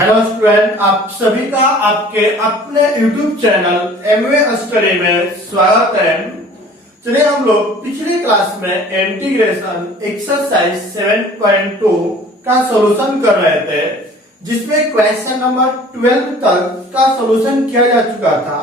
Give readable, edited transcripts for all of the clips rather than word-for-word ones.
Hello student, आप सभी का आपके अपने YouTube चैनल MA स्टडी में स्वागत है। चलिए हम लोग पिछली क्लास में इंटीग्रेशन एक्सरसाइज 7.2 का सॉल्यूशन कर रहे थे, जिसमें क्वेश्चन नंबर 12 तक का सॉल्यूशन किया जा चुका था।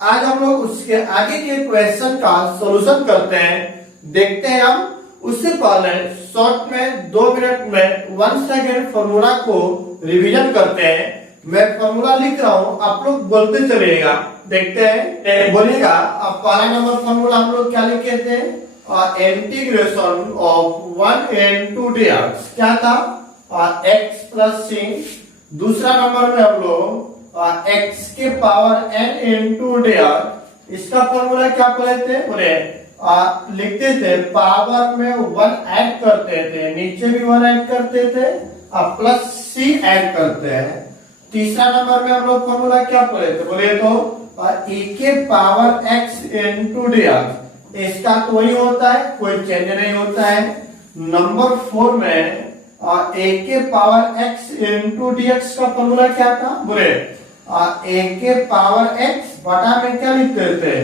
आज हम लोग उसके आगे के क्वेश्चन का सॉल्यूशन करते हैं, देखते हैं हम। उससे पहले शॉर्ट में 2 मिनट में 1 सेकेंड फॉर्मूला को रिवीजन करते हैं। मैं फॉर्मूला लिख रहा हूँ, आप लोग बोलते चलिएगा, देखते हैं। बोलिएगा। अब पहला नंबर फॉर्मूला हम लोग क्या लिखे थे? इंटीग्रेशन ऑफ 1 into dx क्या था? x plus c। दूसरा नंबर में हम लोग x के पावर n into dx, इसका फॉर्मूला क्या बोले थे? बोले लिखते थे, पावर में 1 ऐड करते थे, नीचे भी 1 ऐड करते थे और प्लस c ऐड करते हैं। तीसरा नंबर में हम लोग फॉर्मूला क्या बोले थे? बोले तो e के पावर x into dx, इसका तो वही होता है, कोई चेंज नहीं होता है। नंबर 4 में a के पावर x into dx का फॉर्मूला क्या था? बोले a के पावर x बटा में क्या लिखते थे?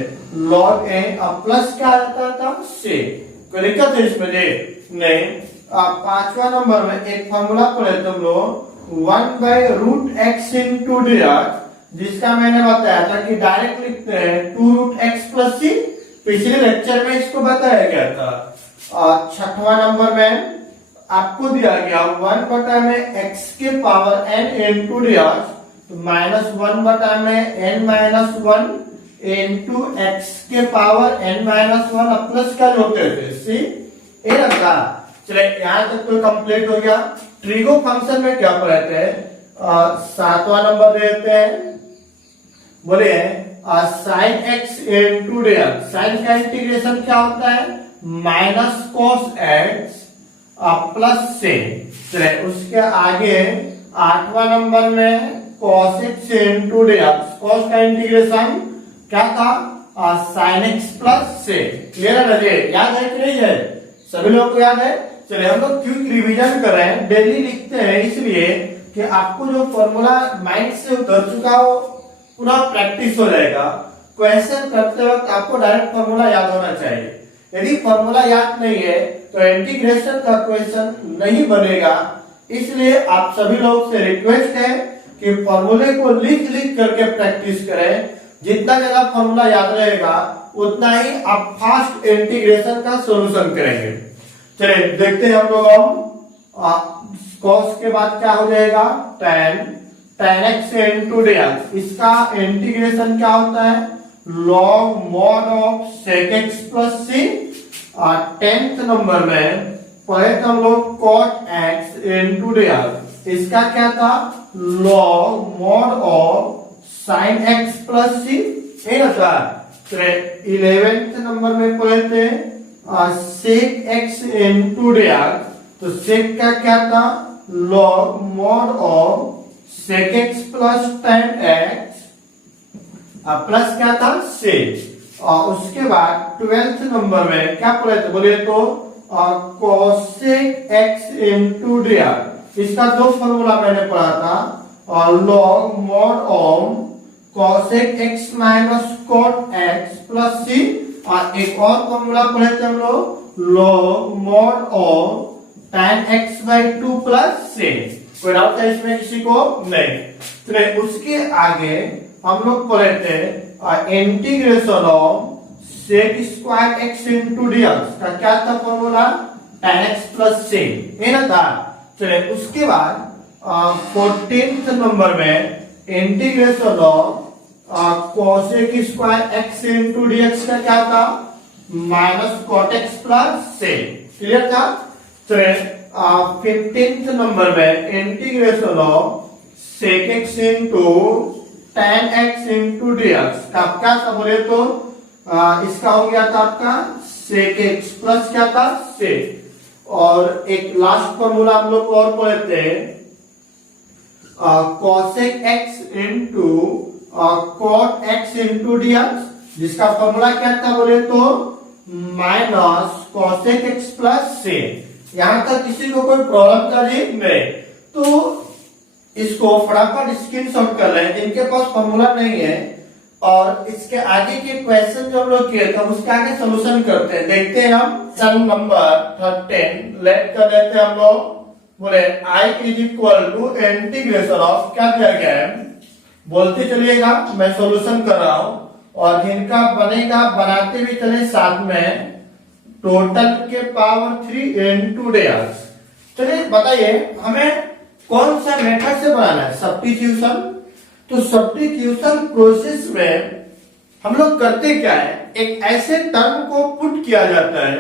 log a, प्लस क्या आता था? c। कोई दिक्कत है इसमें? नहीं। पांचवा नंबर में एक फॉर्मूला पढ़े तुम लोग 1/√x into dx, जिसका मैंने बताया था कि डायरेक्ट लिखते हैं 2√x plus c। पिछले लेक्चर में इसको बताया गया था। छठवां नंबर में आपको दिया गया 1 बटा में x के पावर n into dx, -1 बटा में n - 1 into x के पावर n - 1 प्लस क्या जोड़ते थे? c। ये रखा। चले यहाँ तक तो कंप्लीट हो गया। ट्रिगो फंक्शन में क्या पढ़े थे? 7वां नंबर देते हैं। बोले sin x into dx, sin का इंटीग्रेशन क्या होता है? -cos x plus c। चले उसके आगे 8वां नंबर में cos x into dx, cos का इंटीग्रेशन क्या था? sin x plus c। Clear है? याद है कि नहीं है? सभी लोगों को याद है? चलिए हम लोग क्विक रिवीजन कर रहे हैं, डेली लिखते हैं, इसलिए कि आपको जो फॉर्मूला माइंड से उतर चुका हो पूरा प्रैक्टिस हो जाएगा। क्वेश्चन करते वक्त आपको डायरेक्ट फॉर्मूला याद होना चाहिए। यदि फॉर्मूला याद नहीं है तो इंटीग्रेशन का क्वेश्चन नहीं बनेगा। इसलिए आप सभी लोग से रिक्वेस्ट है कि फॉर्मूले को लिख लिख करके प्रैक्टिस करें। जितना ज्यादा फॉर्मूला याद रहेगा उतना ही आप फास्ट इंटीग्रेशन का सॉल्यूशन करेंगे। चलिए देखते हैं हम लोग। cos के बाद क्या हो जाएगा? tan x into dx, इसका इंटीग्रेशन क्या होता है? log mod of sec x plus c। 10th number में पढ़े तो हम लोग cot x into dx, इसका क्या था? log mod of sin x plus c। ये ना था। 11th नंबर में पढ़े थे sec x into dx, तो sec का क्या था? log mod of sec x plus tan x plus क्या था? c। और उसके बाद 12th नंबर में क्या पढ़े थे? बोले तो cosec x into dx, इसका दो फॉर्मूला मैंने पढ़ा था, और log mod of cosec x minus cot x plus c। और एक और फॉर्मूला पढ़े थे हम लोग, log mod of tan x/2 plus c। कोई डाउट है इसमें किसी को? नहीं। तो उसके आगे हम लोग पढ़े थे integration of sec square x into dx का क्या था formula? tan x plus c। ये ना था। चलिए उसके बाद 14th नंबर में integration of cosec square x into dx का क्या था? -cot x plus c। Clear था? चलिए 15th नंबर में integration of sec x into tan x into dx का क्या था? बोले तो इसका हो गया था आपका sec x प्लस क्या था? c। और एक लास्ट फॉर्मूला हम लोग और पढ़े थे cosec x into cot x into dx, जिसका फॉर्मूला क्या था? बोले तो -cosec x प्लस c। यहां तक किसी को कोई प्रॉब्लम था? जी नहीं। तो इसको फटाफट स्क्रीनशॉट कर लें जिनके पास फॉर्मूला नहीं है, और इसके आगे के क्वेश्चन जो हम लोग किए थे उसके आगे सोल्यूशन करते हैं। देखते हैं हम क्वेश्चन नंबर 13 लेट कर देते हैं हम लोग। बोले I is equal to integration of, क्या दिया गया है बोलते चलिएगा, मैं सोल्यूशन कर रहा हूं और इनका बनेगा, बनाते भी चले साथ में, टोटल के पावर 3 इनटू डेयर्स। चलिए बताइए हमें कौन सा मेथड से बनाना है, सब्स्टिट्यूशन। तो सब्स्टिट्यूशन प्रोसेस में हम लोग करते क्या है, एक ऐसे टर्म को पुट किया जाता है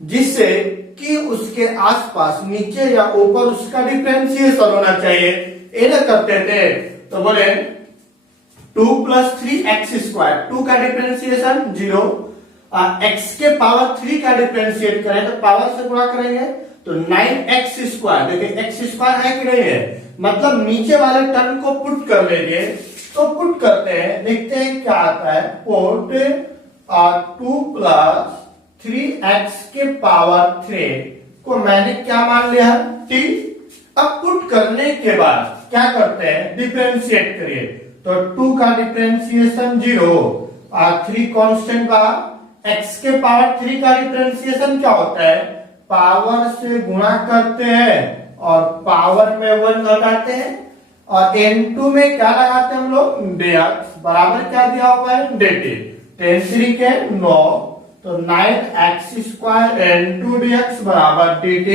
जिससे कि उसके आसपास नीचे या ऊपर उसका डिफरेंशिएशन होना चाहिए। ये ना करते थे तो बोले 2 + 3x स्क्वायर, 2 का डिफरेंशिएशन 0, x के पावर 3 का डिफरेंशिएट करें तो पावर से गुणा करेंगे तो 9x स्क्वायर। देखिए x स्क्वायर है कि नहीं है, मतलब नीचे वाले टर्म को पुट कर लेंगे। तो पुट करते हैं, देखते हैं क्या आता है। पुट 2 + 3x के पावर 3 को मैंने क्या मान लिया t। अब पुट करने के बाद क्या करते हैं, डिफरेंशिएट करिए तो 2 का डिफरेंशिएशन 0 और 3 कांस्टेंट बाहर। x के पावर 3 का डिफरेंशिएशन क्या होता है, पावर से गुणा करते हैं और पावर में 1 घटाते हैं, और n2 में क्या लगाते हैं हम लोग, dx बराबर क्या दिया हुआ है, dt। 10 3 के 9, तो 9x स्क्वायर n2 dx बराबर dt।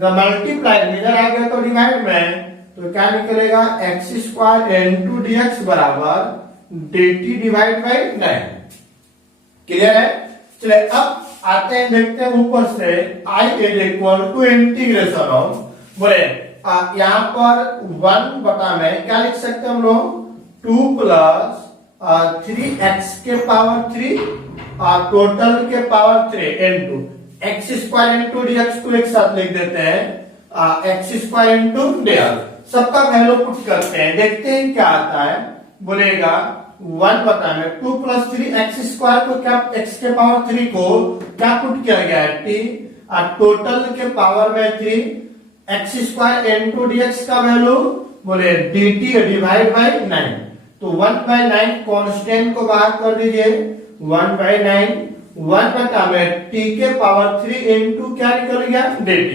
जब मल्टीप्लाई इधर आ गया तो डिवाइड में, तो क्या निकलेगा, x स्क्वायर n2 dx बराबर dt डिवाइड बाई 9। क्लियर है। चलिए अब आते हैं, देखते हैं ऊपर से i is equal to integration of, बोले यहाँ पर 1 बटा में क्या लिख सकते हैं हम लोग, 2 + 3x के पावर 3 और टोटल के power 3 into x square into dx को एक साथ लिख देते हैं x स्क्वायर इनटू dx। सबका वैल्यू पुट करते हैं, देखते हैं क्या आता है। बोलेगा 1 बटा में 2 + 3x स्क्वायर को क्या, x के पावर 3 को क्या पुट किया गया है, t, और टोटल के पावर में 3 x स्क्वायर इनटू dx का वैल्यू बोले dt डिवाइड बाई 9। तो 1/9 कांस्टेंट को बाहर कर दीजिए, 1/9 1 बटा में t के पावर 3 इनटू क्या निकल गया, dt।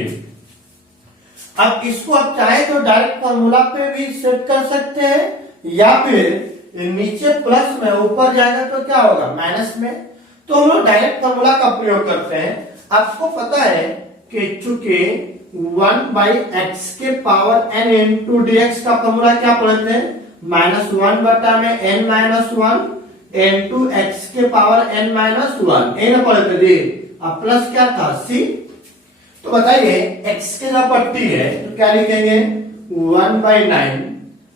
अब इसको आप चाहे तो डायरेक्ट फॉर्मूला पे भी सेट कर सकते हैं, या फिर नीचे प्लस में ऊपर जाएगा तो क्या होगा, माइनस में। तो हम लोग डायरेक्ट फॉर्मूला का प्रयोग करते हैं। आपको पता है कि चूंकि 1/x के पावर n इनटू dx का फॉर्मूला क्या पढ़ते हैं, -1 बटा में n-1 इनटू x के पावर n-1, ये ना पढ़ते थे। अब प्लस क्या था, c। तो बताइए x के जगह पर t है तो क्या लिखेंगे, 1/9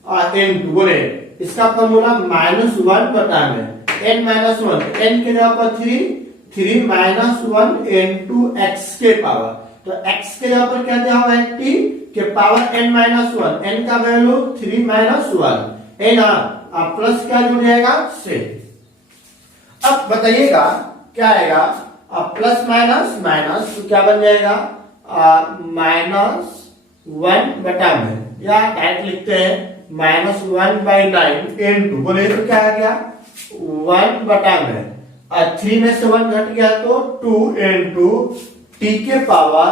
और इनटू, बोले इसका फॉर्मूला -1 बटा में n-1, n के जगह पर 3 -1 इनटू x के पावर, तो x के जगह पर क्या दिया हुआ है, t के पावर n-1, n का वैल्यू 3 -1 है ना, अब प्लस क्या जुड़ जाएगा, से। अब बताइएगा क्या आएगा, अब प्लस माइनस माइनस तो क्या बन जाएगा, -1 बटा में, या डायरेक्ट लिखते हैं -1/9 इनटू, बोले तो क्या आ गया, 1 बटा में, 3 में से 1 घट गया तो 2 इनटू t के पावर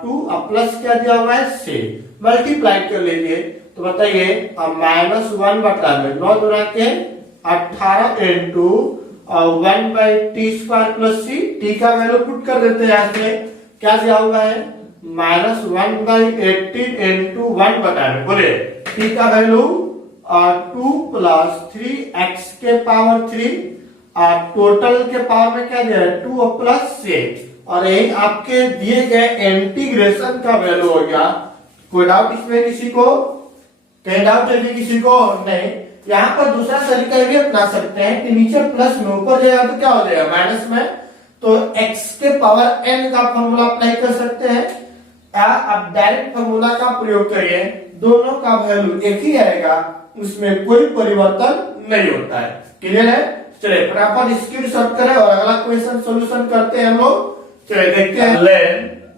2 प्लस क्या दिया हुआ है, से। मल्टीप्लाई कर लीजिए तो बताइए, -1 बटा में 9 दूना के 18 into 1/t² plus c, t का वैल्यू पुट कर देते हैं यहाँ से, क्या दिया हुआ है, -1/18 इनटू 1 बटा में, बोले t का वैल्यू 2 + 3x के पावर 3 और टोटल के पावर में क्या दिया है, 2 प्लस से, और यही आपके दिए गए इंटीग्रेशन का वैल्यू हो गया। कोई डाउट इसमें किसी को, कहीं डाउट है किसी को, नहीं। यहाँ पर दूसरा तरीका भी अपना सकते हैं कि नीचे प्लस में, ऊपर जाएगा तो क्या हो जाएगा, माइनस में, तो x के पावर n का फॉर्मूला अप्लाई कर सकते हैं। अब डायरेक्ट फॉर्मूला का प्रयोग करिए, दोनों का वैल्यू एक ही आएगा, उसमें कोई परिवर्तन नहीं होता है। क्लियर है। चलिए फटाफट स्क्रीनशॉट करें और अगला क्वेश्चन सॉल्यूशन करते हैं हम लोग। चलिए देखते हैं, let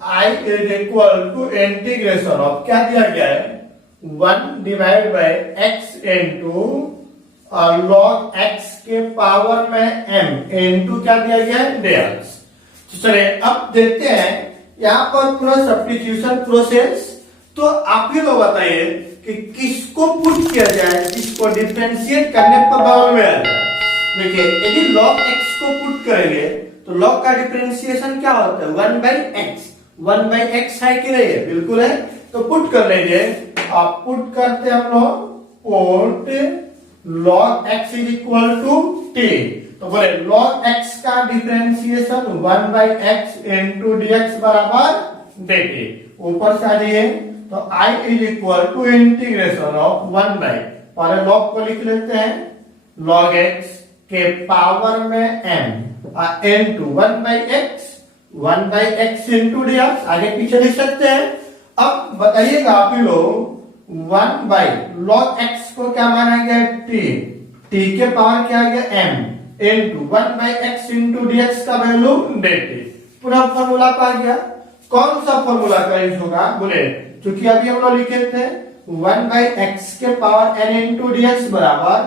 i is equal to integration of, क्या दिया गया है, 1 डिवाइड बाय x इंटू और log x के पावर में m इंटू क्या दिया गया है dx। तो चलिए अब देखते हैं यहाँ पर पूरा सब्स्टिट्यूशन प्रोसेस। तो आप ही लोग बताइए कि किसको पुट किया जाए, किसको डिफरेंशिएट करने पर बगल में आ जाए। देखिए यदि log x को पुट करेंगे तो log का डिफरेंशिएशन क्या होता है 1 बाई एक्स। 1 बाई एक्स है कि नहीं है, बिल्कुल है। तो पुट कर लीजिए, आप पुट करते हम लोग put log x is equal to t। तो बोले log x का differentiation 1 by x into dx बराबर dt। ऊपर से आ जाइए तो i is equal to integration of 1 by, पहले log को लिख लेते हैं log x के पावर में m into 1 by x into dx। आगे पीछे लिख सकते हैं। अब बताइएगा आप ही लोग 1 बाई log x को क्या माना गया t के पावर क्या आ गया m into 1 by x into dx का वैल्यू dt। पूरा फॉर्मूला पा गया। कौन सा फॉर्मूला का यूज होगा बोले, क्योंकि अभी हम लोग लिखे थे 1 बाई एक्स के पावर n इंटू dx बराबर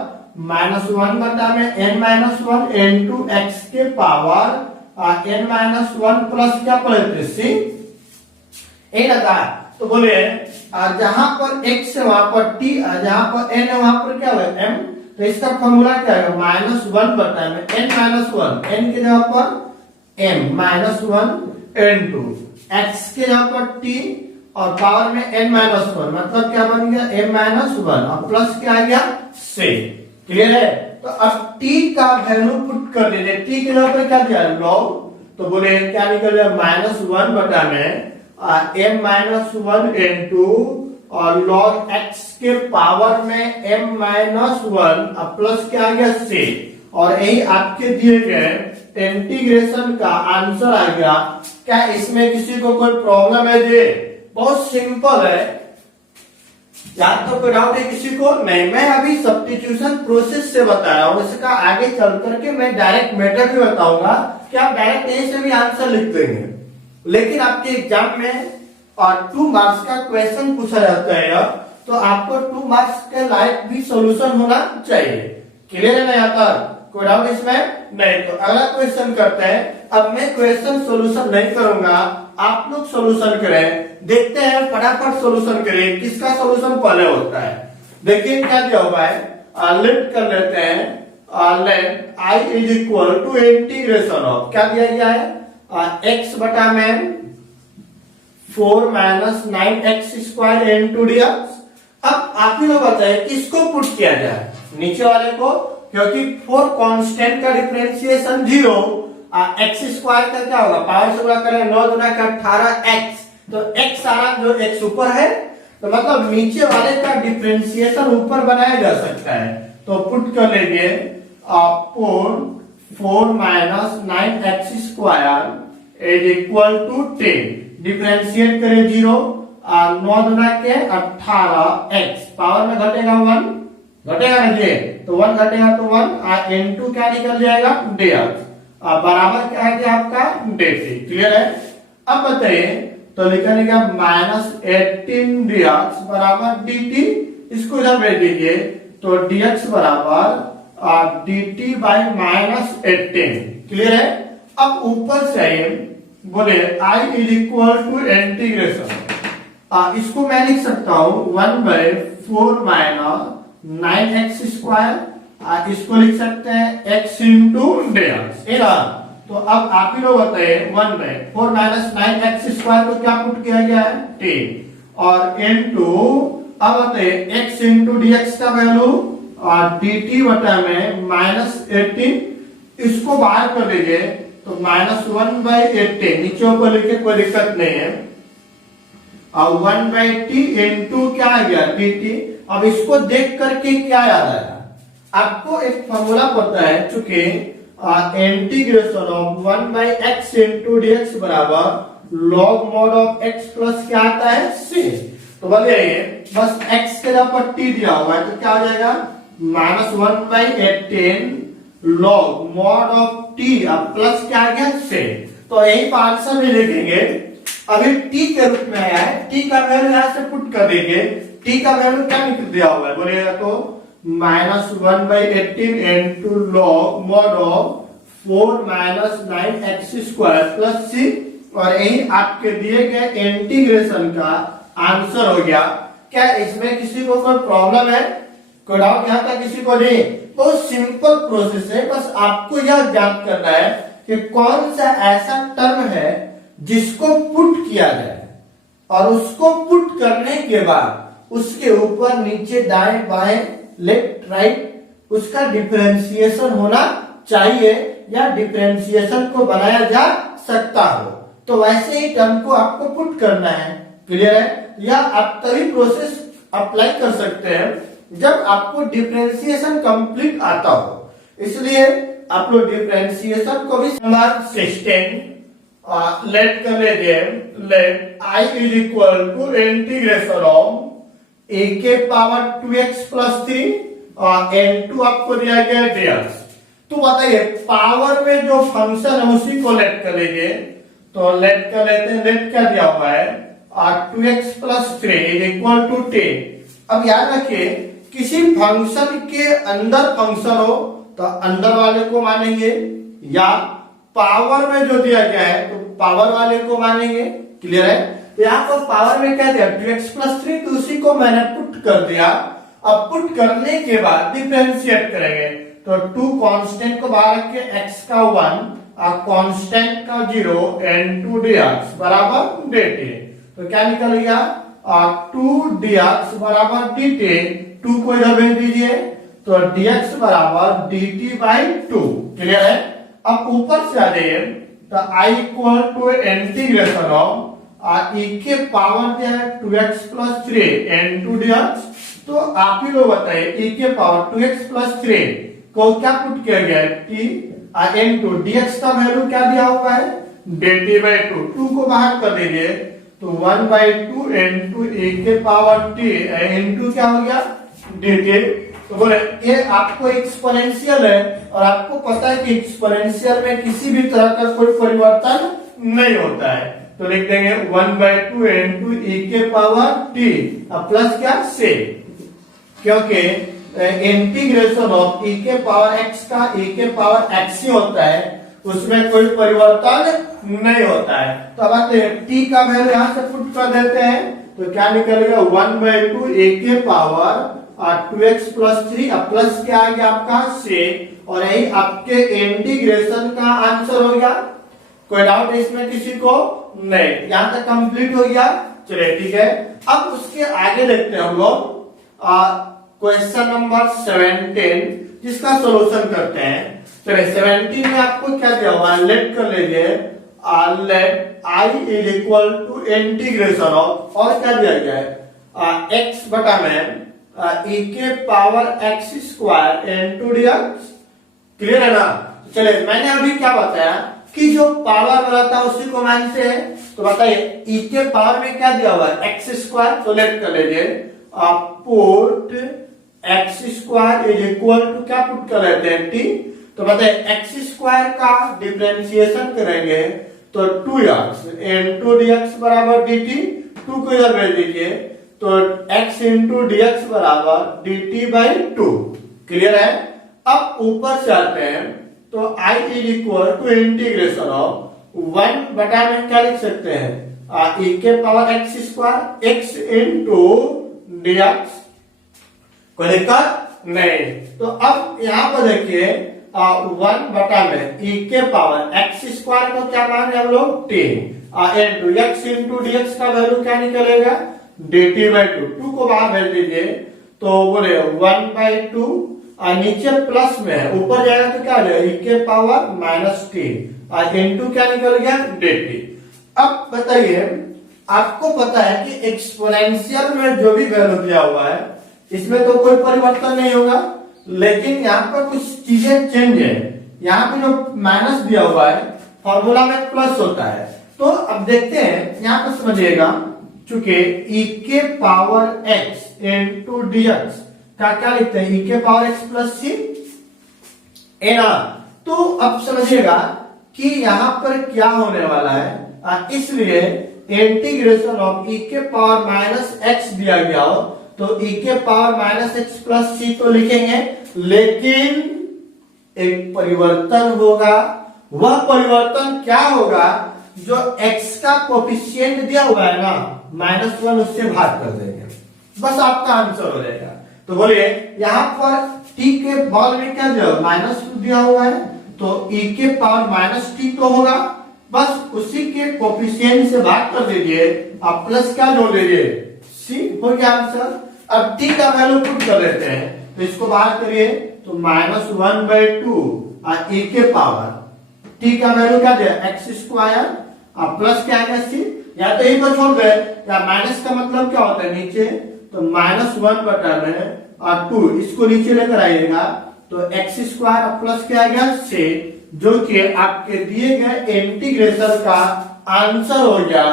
-1 बटा में n -1 इंटू एक्स के पावर n -1 प्लस क्या पड़े c ए लगा। तो बोले जहां पर x है वहां पर t, जहां पर n है वहां पर क्या हुआ m। तो इसका फॉर्मूला क्या है -1 बटा में n -1, n के जगह पर m -1 इंटू x के जगह पर t और पावर में n -1, मतलब क्या बन गया m -1 और प्लस क्या आ गया c। क्लियर है। तो अब t का वैल्यू पुट कर दीजिए, t के जगह पर क्या दिया log। तो बोले क्या निकल जाए -1 बटा में m -1 इंटू और log x के पावर में m -1 प्लस क्या आ गया c। और यही आपके दिए गए इंटीग्रेशन का आंसर आ गया। क्या इसमें किसी को कोई प्रॉब्लम है जी? बहुत सिंपल है, याद तो कोई डाउट है किसी को? नहीं, मैं अभी सब्स्टिट्यूशन प्रोसेस से बता रहा हूँ, इसका आगे चल करके मैं डायरेक्ट मेथड भी बताऊंगा कि आप डायरेक्ट यहीं से भी आंसर लिख देंगे। लेकिन आपके एग्जाम में और 2 मार्क्स का क्वेश्चन पूछा जाता है तो आपको 2 मार्क्स के लायक भी सॉल्यूशन होना चाहिए। क्लियर है ना? यहाँ तक कोई डाउट इसमें नहीं? तो अगला क्वेश्चन करते हैं। अब मैं क्वेश्चन सॉल्यूशन नहीं करूंगा, आप लोग सॉल्यूशन करें। देखते हैं, फटाफट सॉल्यूशन करें। किसका सॉल्यूशन पहले होता है? देखिए क्या दिया हुआ है, लेट कर लेते हैं। Let i is equal to integration of क्या दिया गया है x बटा में 4 minus 9x square into dx। अब आप ही लोग बताइए किसको पुट किया जाए, नीचे वाले को, क्योंकि 4 कांस्टेंट का डिफरेंशिएशन 0, x स्क्वायर का क्या होगा पावर से गुणा करें 9 गुना का 18x। तो x सारा जो x ऊपर है, तो मतलब नीचे वाले का डिफरेंशिएशन ऊपर बनाया जा सकता है। तो पुट कर लेंगे put 4 minus 9x square is equal to 10। Differentiate करें 0 और 9 गुना के 18x, पावर में घटेगा 1, घटेगा ना जी, तो 1 घटेगा तो 1 इंटू क्या निकल जाएगा dx बराबर क्या है आपका dt। क्लियर है? अब बताइए तो लिखा जाएगा -18 dx बराबर dt। इसको जब भेज दीजिए तो dx बराबर dt बाई -18। क्लियर है? अब ऊपर से आइए, बोले i is equal to integration, इसको मैं लिख सकता हूं 1 बाई 4 माइनस 9x स्क्वायर, इसको लिख सकते हैं x इंटू dx। तो अब आप ही लोग बताइए 1 बाई 4 माइनस 9x स्क्वायर को क्या पुट किया गया है t, और इंटू अब बताइए x इंटू dx का वैल्यू dt बटा में -18, इसको बाहर कर लीजिए तो -1 बाई 18, नीचे ऊपर लिखे कोई दिक्कत नहीं है, और 1 बाई टी इंटू क्या आ गया dt। अब इसको देख करके क्या याद आया आपको? एक फॉर्मूला पता है, चूंकि integration of 1 by x into dx बराबर log mod of x plus क्या आता है c। तो बताइए बस x के जगह पर t दिया हुआ है तो क्या हो जाएगा -1 by 18 log mod of t plus क्या आ गया c। तो यही आंसर भी लिखेंगे। अभी t के रूप में आया है, t का वैल्यू यहां से पुट कर देंगे टी का वैल्यू क्या निकल दिया हुआ है बोलिएगा तो -1/18 into log mod of 4 - 9x² plus c, और यही आपके दिए गए इंटीग्रेशन का आंसर हो गया। क्या इसमें किसी को कोई प्रॉब्लम है, कोई डाउट यहाँ तक किसी को नहीं? बहुत सिंपल प्रोसेस है, बस आपको यह ज्ञात करना है कि कौन सा ऐसा टर्म है जिसको पुट किया जाए और उसको पुट करने के बाद उसके ऊपर नीचे दाएं बाएं लेफ्ट राइट उसका डिफरेंशिएशन होना चाहिए या डिफरेंशिएशन को बनाया जा सकता हो। तो वैसे ही टर्म को आपको पुट करना है। क्लियर है? या आप तभी प्रोसेस अप्लाई कर सकते हैं जब आपको डिफरेंशिएशन कंप्लीट आता हो। इसलिए आप लोग डिफरेंशिएशन को भी नंबर 16 लेट कर लीजिए। Let i is equal to integration of a के पावर 2x प्लस 3 और n2 आपको दिया गया dx। तो बताइए पावर में जो फंक्शन है उसी को लेट कर लीजिए। तो लेट कर लेते हैं, लेट क्या दिया हुआ है 2x plus 3 is equal to 10। अब याद रखिए किसी फंक्शन के अंदर फंक्शन हो तो अंदर वाले को मानेंगे, या पावर में जो दिया गया है तो पावर वाले को मानेंगे। क्लियर है? तो यहाँ पर पावर में क्या दिया 2x प्लस 3, तो उसी को मैंने पुट कर दिया। अब पुट करने के बाद डिफरेंशिएट करेंगे तो 2 कांस्टेंट को बाहर रख के x का 1 और कांस्टेंट का 0 n2 dx बराबर dt। तो क्या निकल गया 2 dx बराबर dt। 2 को इधर भेज दीजिए तो dx बराबर dt बाई 2। क्लियर है? अब ऊपर से आ जाइए तो i equal to integration of e के पावर क्या है 2x प्लस 3 n2 dx। तो आप ही लोग बताइए e के पावर 2x प्लस 3 को क्या पुट किया गया है t n2 dx का वैल्यू क्या दिया हुआ है dt बाई 2। 2 को बाहर कर दीजिए तो 1/2 n2 e के पावर t n2 क्या हो गया dt। तो बोले ये आपको एक्सपोनेंशियल है और आपको पता है कि एक्सपोनेंशियल में किसी भी तरह का कोई परिवर्तन नहीं होता है। तो लिख देंगे 1/2 into e के पावर t प्लस क्या से, क्योंकि इंटीग्रेशन ऑफ e के पावर x का e के पावर x ही होता है, उसमें कोई परिवर्तन नहीं होता है। तो अब आते हैं t का वैल्यू यहाँ से पुट कर देते हैं तो क्या निकलेगा 1/2 e के पावर 2x प्लस 3 प्लस क्या आ गया आपका से, और यही आपके इंटीग्रेशन का आंसर हो गया। कोई डाउट है इसमें किसी को? नहीं। यहां तक कंप्लीट हो गया। चलिए ठीक है, अब उसके आगे देखते हैं हम लोग क्वेश्चन नंबर 17 जिसका सॉल्यूशन करते हैं। चलिए 17 में आपको क्या दिया हुआ है लेट कर लीजिए। Let i is equal to integration of और क्या दिया गया है x बटा में e के power x square n2 dx। Clear है ना? चलिए मैंने अभी क्या बताया कि जो पावर में रहता है उसी को मानते हैं। तो बताइए e के पावर में क्या दिया हुआ है x स्क्वायर। तो लेट कर लीजिए put x square is equal to क्या पुट कर लेते हैं t। तो बताइए x स्क्वायर का डिफरेंशिएशन करेंगे तो 2x n2 dx बराबर dt। 2 को इधर भेज दीजिए तो x इंटू dx बराबर dt बाई 2। क्लियर है? अब ऊपर से आते हैं तो i is equal to integration of 1 बटा में क्या लिख सकते हैं e के power x square x into dx। कोई दिक्कत नहीं। तो अब यहाँ पर देखिए 1 बटा में e के पावर x स्क्वायर को क्या मान रहे हैं हम लोग 10 इंटू x इंटू dx का वैल्यू क्या निकलेगा dt बाई 2। 2 को बाहर भेज दीजिए तो बोले 1/2 नीचे प्लस में है, ऊपर जाएगा तो क्या आ जाएगा e के पावर -10 इंटू क्या निकल गया dt। अब बताइए आपको पता है कि एक्सपोनेंशियल में जो भी वैल्यू दिया हुआ है इसमें तो कोई परिवर्तन नहीं होगा, लेकिन यहाँ पर कुछ चीजें चेंज है। यहाँ पे जो माइनस दिया हुआ है फॉर्मूला में प्लस होता है। तो अब देखते हैं यहाँ पर समझिएगा, चूंकि e के पावर x इंटू dx का क्या लिखते हैं e के पावर x प्लस सी है ना। तो अब समझिएगा कि यहाँ पर क्या होने वाला है, इसलिए इंटीग्रेशन ऑफ e के पावर -x दिया गया हो तो e के पावर माइनस एक्स प्लस सी तो लिखेंगे, लेकिन एक परिवर्तन होगा। वह परिवर्तन क्या होगा? जो x का कोफिशिएंट दिया हुआ है ना -1, उससे भाग कर देंगे, बस आपका आंसर हो जाएगा। तो बोलिए यहां पर t के बॉल में क्या दिया -2 दिया हुआ है, तो e के पावर -t तो होगा, बस उसी के कोफिशिएंट से भाग कर दीजिए, आप प्लस क्या जोड़ दीजिए c, हो गया आंसर। अब t का वैल्यू पुट कर लेते हैं, तो इसको बाहर करिए तो -1/2 और e के पावर t का वैल्यू क्या दिया x² और प्लस क्या है c, या तो यही पर छोड़ दे, या माइनस का मतलब क्या होता है नीचे, तो -1 बटा में और 2 इसको नीचे लेकर आइएगा, तो x² और प्लस क्या आएगा c, जो कि आपके दिए गए इंटीग्रेशन का आंसर हो गया।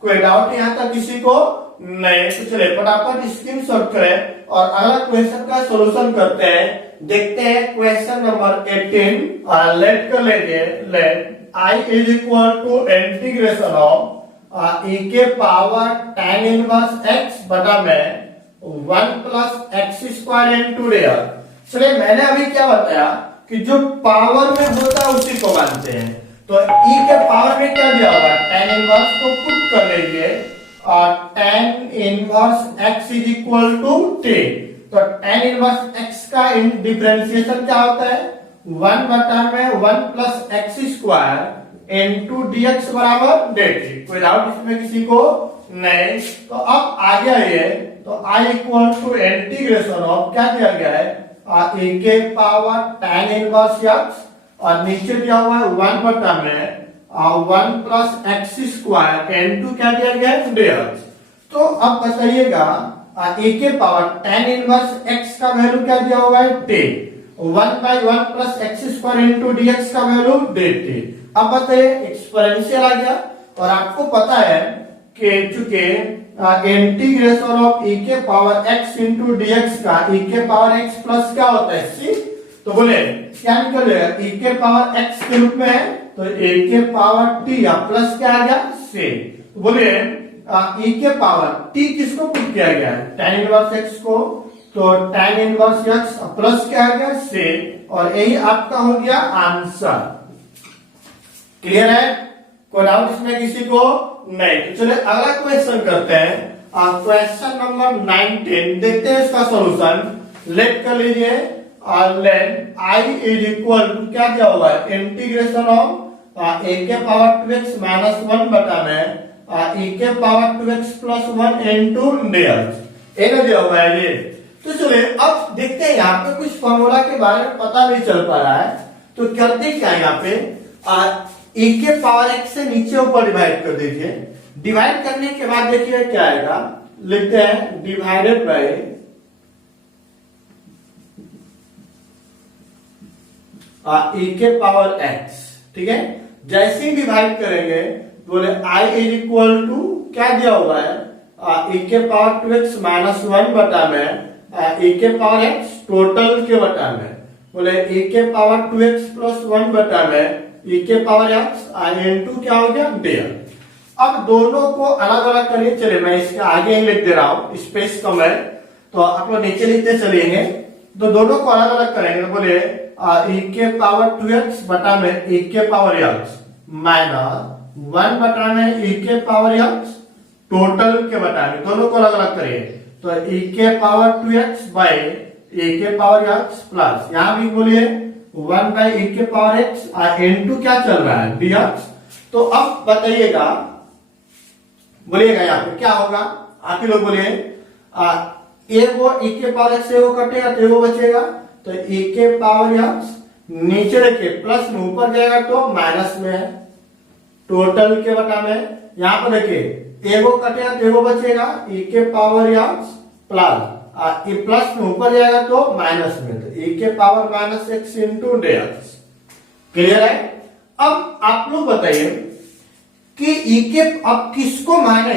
कोई डाउट यहां तक किसी को नहीं? तो चलिए फटाफट स्क्रीनशॉट करें और अगला क्वेश्चन का सॉल्यूशन करते हैं। देखते हैं क्वेश्चन नंबर 18 और लेट कर लेंगे, let I is equal to integration of e के पावर tan इनवर्स x बटा में 1 प्लस x² इनटू रियल। चलिए मैंने अभी क्या बताया कि जो पावर में होता है उसी को मानते हैं, तो e के पावर में क्या दिया होगा tan इनवर्स, तो पुट कर लीजिए और tan inverse x is equal to t, तो tan इनवर्स x का डिफरेंशिएशन क्या होता है 1 बटा में 1 प्लस x² इनटू dx बराबर dt। कोई डाउट इसमें किसी को नहीं? तो अब आ गया ये, तो I equal to integration of क्या दिया गया है e के पावर tan इनवर्स x और नीचे दिया हुआ है 1 बटा में 1 प्लस x² इनटू क्या दिया गया है dx। तो अब बताइएगा e के पावर tan इनवर्स x का वैल्यू क्या दिया हुआ है t, 1/1 plus x² into dx का वैल्यू dt। अब बताइए एक्सपोनेंशियल आ गया, और आपको पता है कि चूंकि इंटीग्रेशन ऑफ e के पावर x इनटू dx का e के पावर x प्लस क्या होता है c, तो बोले क्या निकलेगा e के पावर x के रूप में है, तो e के पावर t या प्लस क्या आ गया c। तो बोले e के पावर t किसको पुट किया गया है tan इनवर्स x को, तो tan इनवर्स x प्लस क्या आ गया c, और यही आपका हो गया आंसर। क्लियर है? कोई डाउट इसमें किसी को नहीं? तो चलिए अगला क्वेश्चन करते हैं, क्वेश्चन नंबर 19। देखते हैं इसका सॉल्यूशन। लेट कर लीजिए और let I is equal to क्या दिया हुआ है इंटीग्रेशन ऑफ e के पावर 2x माइनस 1 बटा में e के power 2x plus 1 into dx, ये दिया हुआ है ये। तो चलिए अब देखते हैं यहाँ पे कुछ फॉर्मूला के बारे में पता नहीं चल पा रहा है, तो करते क्या है यहाँ पे e के पावर x से नीचे ऊपर डिवाइड कर दीजिए। डिवाइड करने के बाद देखिए क्या आएगा, लिखते हैं डिवाइडेड बाय e के पावर x। ठीक है, जैसे ही डिवाइड करेंगे बोले I इज इक्वल टू क्या दिया हुआ है e के पावर 2x माइनस 1 बटा में e के पावर x टोटल के बटा में, बोले e के पावर 2x प्लस 1 बटा में e के पावर x इनटू क्या हो गया dx। अब दोनों को अलग अलग करिए। चलिए मैं इसके आगे ही लिख दे रहा हूं, स्पेस कम है तो आप लोग नीचे लिखते चलिएंगे। तो दोनों को अलग अलग करेंगे, बोले e के पावर 2x बटा में e के पावर x माइनस 1 बटा में e के पावर x टोटल के बटा में, दोनों को अलग अलग करिए। तो e के पावर 2x बाई e के पावर x प्लस यहां भी बोलिए 1 बाई e के पावर x इनटू क्या चल रहा है dx। तो अब बताइएगा, बोलिएगा यहाँ पे क्या होगा, आप ही लोग बोलिए वो e के पावर x से वो कटेगा तो वो बचेगा, तो e के पावर x नीचे रखिए प्लस में, ऊपर जाएगा तो माइनस में है टोटल के बटा में। यहाँ पर देखिए एगो कटेगा तो एगो बचेगा e के पावर x प्लस ये प्लस में ऊपर जाएगा तो माइनस में, तो e के power minus x into dx। Clear है? अब आप लोग बताइए कि e के अब किसको माने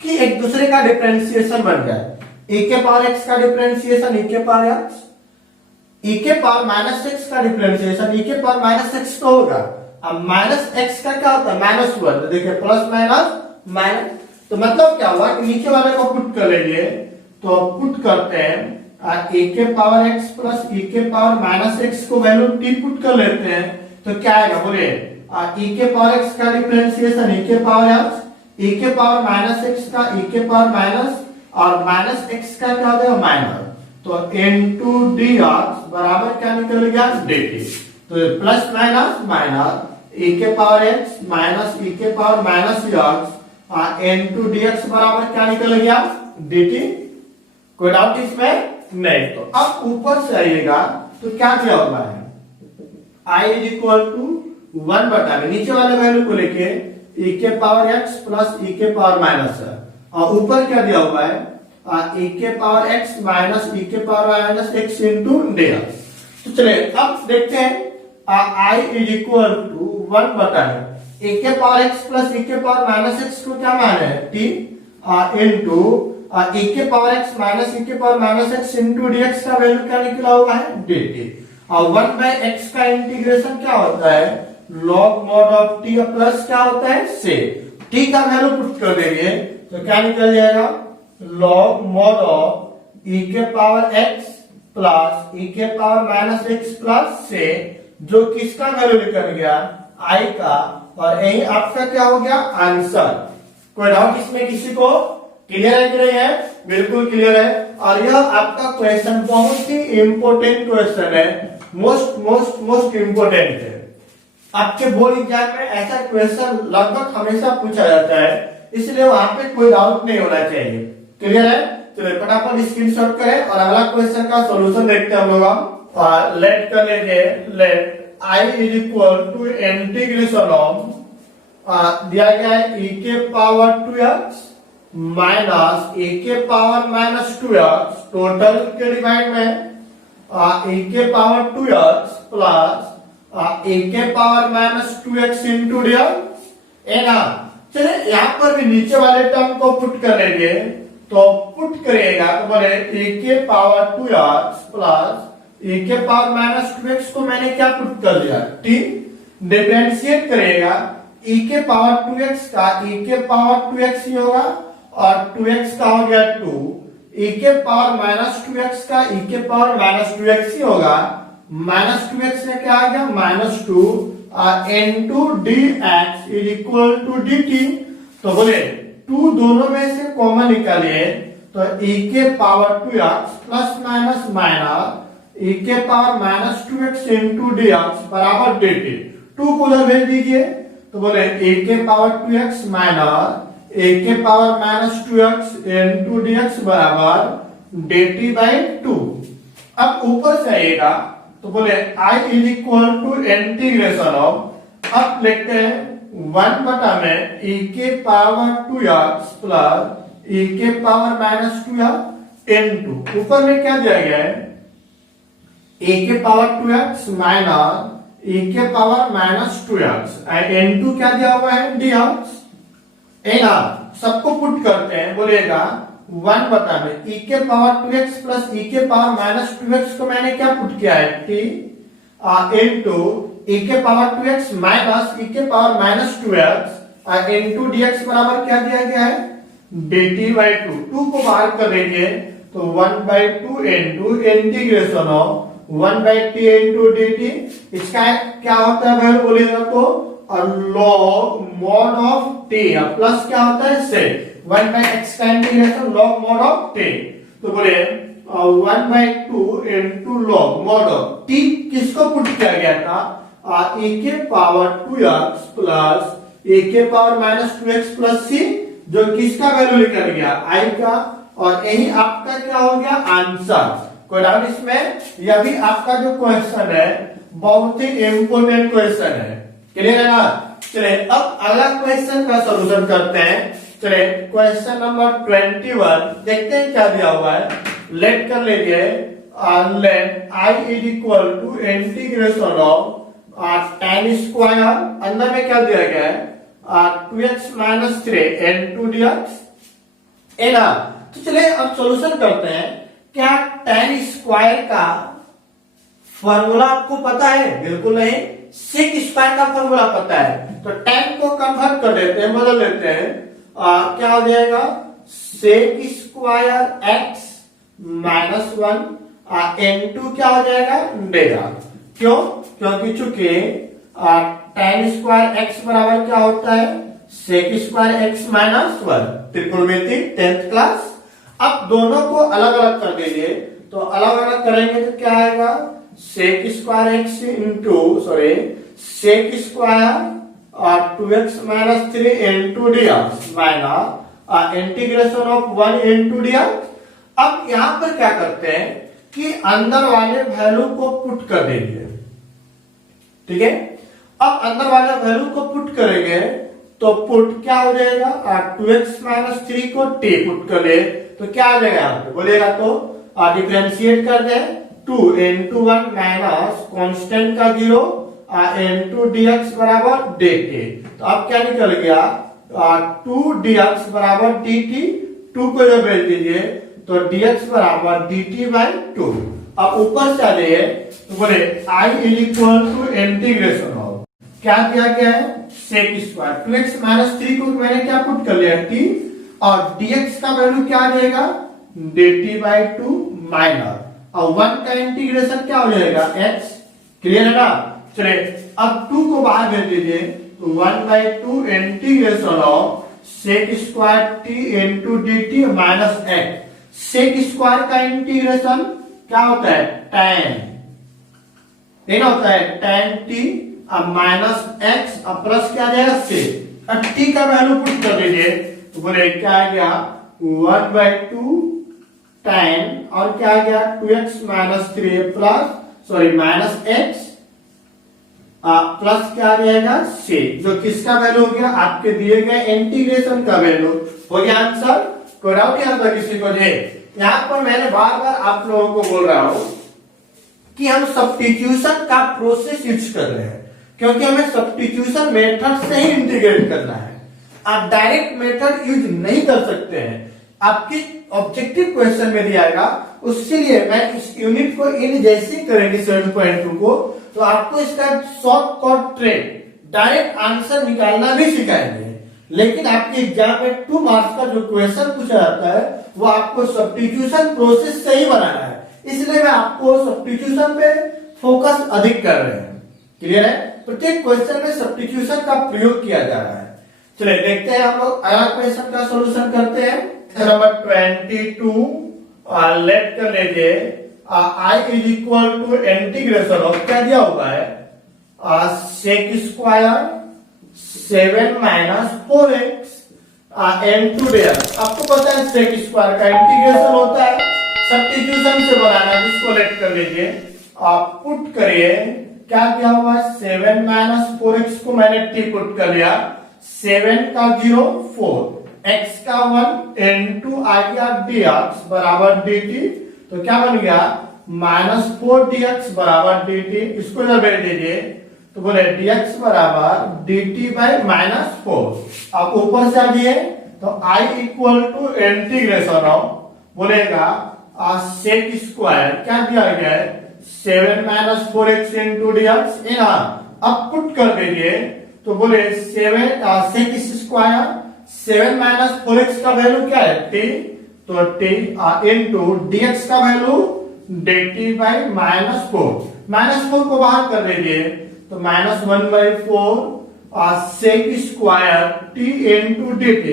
कि एक दूसरे का डिफरेंशिएशन बन जाए। e के पावर x का डिफरेंशिएशन e के पावर x, e के पावर माइनस x का डिफरेंशिएशन e के पावर माइनस x तो होगा। अब माइनस x का क्या होता है -1, तो देखिए प्लस माइनस माइनस, तो मतलब क्या हुआ कि नीचे वाले को पुट कर लीजिए तो पुट करते हैं ए के पावर एक्स प्लस ई के पावर माइनस एक्स को वैल्यू टी पुट कर लेते हैं तो क्या आएगा बोले ई के पावर एक्स का डिफरेंशिएशन ई के पावर एक्स, ई के पावर माइनस एक्स का ई के पावर माइनस और माइनस एक्स का क्या हो जाएगा माइनस, तो इनटू डी एक्स बराबर क्या निकल गया dt, तो प्लस माइनस माइनस ई के पावर एक्स माइनस ई के power minus x into D x बराबर क्या निकल गया dt। कोई डाउट इसमें नहीं। तो अब ऊपर से आइएगा तो क्या दिया हुआ है i इज इक्वल टू 1 बटा में नीचे वाले वैल्यू को लेके e के पावर x प्लस e के पावर माइनस है और ऊपर क्या दिया हुआ है e के पावर x माइनस e के power minus x into dx। तो चलिए अब देखते हैं i इज इक्वल टू 1 बटा है e के पावर x प्लस e के पावर माइनस x को क्या मान है t इंटू e के पावर x माइनस e के power minus x into dx का वैल्यू क्या निकला हुआ है dt और 1 बाय x का इंटीग्रेशन क्या होता है log mod of t plus क्या होता है सेक t का वैल्यू पुट कर देंगे तो क्या निकल जाएगा लॉग मॉड ऑफ e के पावर x प्लस e के पावर माइनस x प्लस से जो किसका वैल्यू निकल गया i का और यही आपका क्या हो गया आंसर। कोई डाउट इसमें किसी को क्लियर है कि नहीं है? बिल्कुल क्लियर है। और यह आपका क्वेश्चन बहुत ही इंपॉर्टेंट क्वेश्चन है, मोस्ट इंपॉर्टेंट है। आपके बोर्ड एग्जाम में ऐसा क्वेश्चन लगभग हमेशा पूछा जाता है, इसलिए वहां पे कोई डाउट नहीं होना चाहिए। क्लियर है? चलिए फटाफट स्क्रीनशॉट करें और अगला क्वेश्चन का सॉल्यूशन देखते हैं हम लोग। लेट कर लेंगे let i is equal to integration of दिया गया है e के पावर 2x माइनस e के पावर माइनस 2x टोटल के डिवाइड में e के पावर 2x प्लस e के power minus 2x into dx है ना। चलिए यहाँ पर भी नीचे वाले टर्म को पुट कर लेंगे तो पुट करिएगा तो बोले e के पावर 2x प्लस e के पावर माइनस 2x को मैंने क्या पुट कर दिया t, डिफरेंशिएट करिएगा e के पावर 2x का e के पावर 2x ही होगा और 2x का हो गया 2, e के पावर माइनस 2x का e के पावर माइनस 2x ही होगा, माइनस 2x में क्या आ गया minus 2 into dx is equal to dt। तो बोले 2 दोनों में से कॉमन निकालिए तो e के power 2x plus minus minus e के power minus 2x into dx बराबर dt। 2 को उधर भेज दीजिए तो बोले e के पावर 2x माइनस a के power minus 2x into dx बराबर dt बाई 2। अब ऊपर से आइएगा तो बोले i is equal to integration of, अब लिखते हैं 1 बटा में e के पावर 2x प्लस e के पावर माइनस 2x इंटू ऊपर में क्या दिया गया है a के पावर 2x माइनस e के पावर माइनस 2x इंटू क्या दिया हुआ है dx है ना। सबको पुट करते हैं बोलेगा 1 बटा में e के पावर 2x प्लस e के पावर माइनस 2x को मैंने क्या पुट किया है t इंटू e के पावर 2x माइनस e के power minus 2x into dx बराबर क्या दिया गया है dt बाई 2। 2 को बाहर कर देंगे तो 1 by 2 into integration of 1 by t into dt। इसका क्या होता है वैल्यू बोलेगा तो log mod of t plus क्या होता है सेक 1 बाई x का integration log mod of t। तो बोले 1 by 2 into log mod of t किसको पुट किया गया था e के पावर 2x प्लस e के power minus 2x plus c जो किसका वैल्यू निकल गया i का और यही आपका क्या हो गया आंसर। कोई डाउट इसमें? यह भी आपका जो क्वेश्चन है बहुत ही इंपोर्टेंट क्वेश्चन है। क्लियर है ना। चलिए अब अगला क्वेश्चन का सॉल्यूशन करते हैं। चलिए क्वेश्चन नंबर 21 देखते हैं क्या दिया हुआ है। लेट कर लीजिए let i is equal to integration of tan square अंदर में क्या दिया गया है 2x माइनस 3 इंटू dx है ना। तो चलिए अब सॉल्यूशन करते हैं। क्या tan स्क्वायर का फॉर्मूला आपको पता है? बिल्कुल नहीं। सेक स्क्वायर का फॉर्मूला पता है तो tan को कन्वर्ट कर देते हैं, बदल लेते हैं क्या हो जाएगा सेक स्क्वायर x -1 n2 क्या हो जाएगा देगा। क्यों? क्योंकि चूंकि tan स्क्वायर x बराबर क्या होता है sec square x -1 त्रिकोणमिति 10th class. अब दोनों को अलग अलग कर दीजिए, तो अलग अलग करेंगे तो क्या आएगा sec square x into sec square 2x - 3 n2 dx minus integration of 1 n2 dx। अब यहां पर क्या करते हैं कि अंदर वाले वैल्यू को पुट कर देंगे, ठीक है। अब अंदर वाले वैल्यू को पुट करेंगे तो पुट क्या हो जाएगा 2x - 3 को t पुट कर ले तो क्या आ जाएगा यहाँ पे बोलेगा तो डिफरेंशिएट कर दे 2 n2 1 माइनस कॉन्स्टेंट का 0 n2 dx बराबर dt। तो अब क्या निकल गया 2 dx बराबर dt, 2 को जब भेज दीजिए तो dx बराबर dt बाई 2। अब ऊपर से आ जाइए तो बोले I = इंटीग्रेशन ऑफ क्या किया गया है sec स्क्वायर 2x - 3 को मैंने क्या पुट कर लिया t और dx का वैल्यू क्या आ जाएगा dt बाई 2 माइनस और 1 का इंटीग्रेशन क्या हो जाएगा x। क्लियर है ना। चलिए अब 2 को बाहर भेज दीजिए तो 1/2 integration of sec square t into dt minus x। sec square का इंटीग्रेशन क्या होता है tan, ये होता है tan t अब माइनस x अब प्लस क्या आ जाएगा sec। अब t का वैल्यू पुट कर दीजिए तो बोले क्या आ गया 1/2 tan और क्या आ गया 2x - 3 plus minus x plus क्या आ जाएगा से, जो किसका वैल्यू हो गया आपके दिए गए इंटीग्रेशन का वैल्यू हो गया आंसर। कोई डाउट यहाँ पर किसी को जे? यहाँ पर मैंने बार बार आप लोगों को बोल रहा हूं कि हम सब्स्टिट्यूशन का प्रोसेस यूज कर रहे हैं, क्योंकि हमें सब्स्टिट्यूशन मेथड से ही इंटीग्रेट करना है। आप डायरेक्ट मेथड यूज नहीं कर सकते हैं, आपके ऑब्जेक्टिव क्वेश्चन में दिया जाएगा। उसके लिए मैं इस यूनिट को इन जैसे करेंगे 7.2 को, तो आपको इसका शॉर्टकट ट्रिक डायरेक्ट आंसर निकालना भी सिखाएंगे। लेकिन आपके एग्जाम में 2 मार्क्स का जो क्वेश्चन पूछा जाता है वो आपको सब्स्टिट्यूशन प्रोसेस से ही बनाना है, इसलिए मैं आपको सब्स्टिट्यूशन पे फोकस अधिक कर रहे हैं। क्लियर है। प्रत्येक क्वेश्चन में सब्स्टिट्यूशन का प्रयोग किया जा रहा है। चलिए देखते हैं हम लोग अगला क्वेश्चन का सॉल्यूशन करते हैं। नंबर 22 लेट कर लीजिए I = इंटीग्रेशन ऑफ क्या दिया हुआ है sec square 7 - 4x n2 dx। आपको पता है sec स्क्वायर का इंटीग्रेशन होता है सब्स्टिट्यूशन से बनाना, जिसको लेट कर लीजिए आप पुट करिए क्या दिया हुआ है 7 - 4x को मैंने t पुट कर लिया, 7 का 0 4 x का 1 n2 आ गया dx बराबर dt। तो क्या बन गया -4 dx बराबर dt। इसको जब भेज दीजिए तो बोले dx बराबर dt बाई -4। अब ऊपर से आ जाइए तो I = इंटीग्रेशन ऑफ बोलेगा sec स्क्वायर क्या दिया गया है 7 - 4x इंटू dx। अब पुट कर दीजिए तो बोले 7 sec स्क्वायर 7 - 4x का वैल्यू क्या है t, तो t इंटू dx का वैल्यू dt बाई -4 को बाहर कर दीजिए तो -1/4 sec square t into dt।